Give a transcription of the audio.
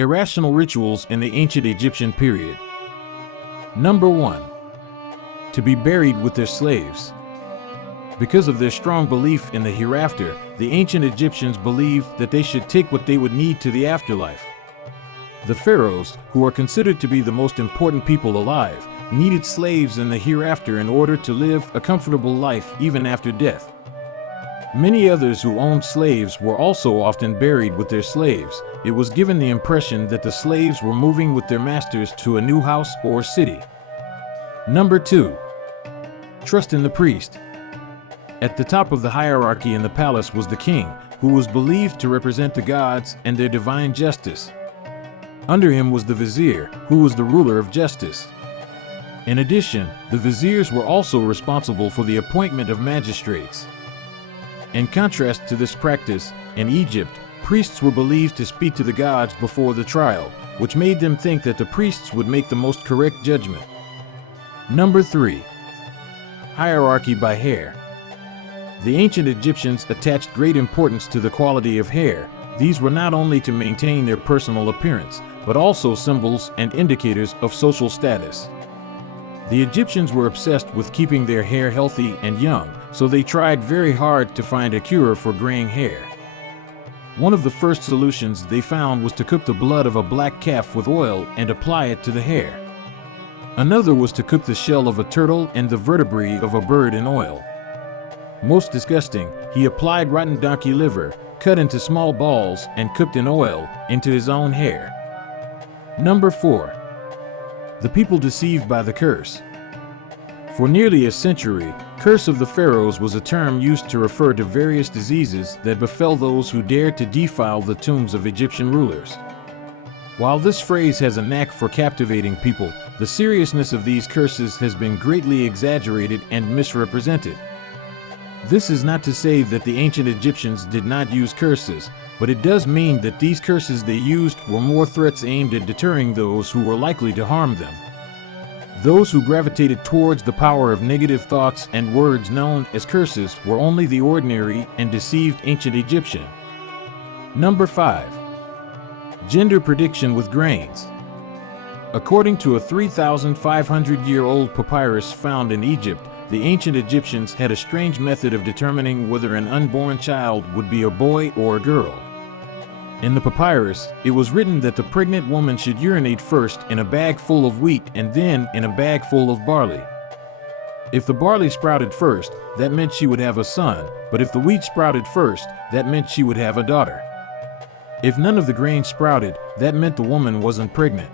Irrational rituals in the ancient Egyptian period. Number 1. To be buried with their slaves. Because of their strong belief in the hereafter, the ancient Egyptians believed that they should take what they would need to the afterlife. The pharaohs, who are considered to be the most important people alive, needed slaves in the hereafter in order to live a comfortable life even after death. Many others who owned slaves were also often buried with their slaves. It was given the impression that the slaves were moving with their masters to a new house or city. Number 2. Trust in the priest. At the top of the hierarchy in the palace was the king, who was believed to represent the gods and their divine justice. Under him was the vizier, who was the ruler of justice. In addition, the viziers were also responsible for the appointment of magistrates. In contrast to this practice, in Egypt, priests were believed to speak to the gods before the trial, which made them think that the priests would make the most correct judgment. Number 3. Hierarchy by hair. The ancient Egyptians attached great importance to the quality of hair. These were not only to maintain their personal appearance, but also symbols and indicators of social status. The Egyptians were obsessed with keeping their hair healthy and young, so they tried very hard to find a cure for graying hair. One of the first solutions they found was to cook the blood of a black calf with oil and apply it to the hair. Another was to cook the shell of a turtle and the vertebrae of a bird in oil. Most disgusting, he applied rotten donkey liver, cut into small balls and cooked in oil, into his own hair. Number 4. The people deceived by the curse. For nearly a century, curse of the pharaohs was a term used to refer to various diseases that befell those who dared to defile the tombs of Egyptian rulers. While this phrase has a knack for captivating people, the seriousness of these curses has been greatly exaggerated and misrepresented. This is not to say that the ancient Egyptians did not use curses, but it does mean that these curses they used were more threats aimed at deterring those who were likely to harm them. Those who gravitated towards the power of negative thoughts and words known as curses were only the ordinary and deceived ancient Egyptian. Number 5. Gender prediction with grains. According to a 3,500-year-old papyrus found in Egypt, the ancient Egyptians had a strange method of determining whether an unborn child would be a boy or a girl. In the papyrus, it was written that the pregnant woman should urinate first in a bag full of wheat and then in a bag full of barley. If the barley sprouted first, that meant she would have a son, but if the wheat sprouted first, that meant she would have a daughter. If none of the grain sprouted, that meant the woman wasn't pregnant.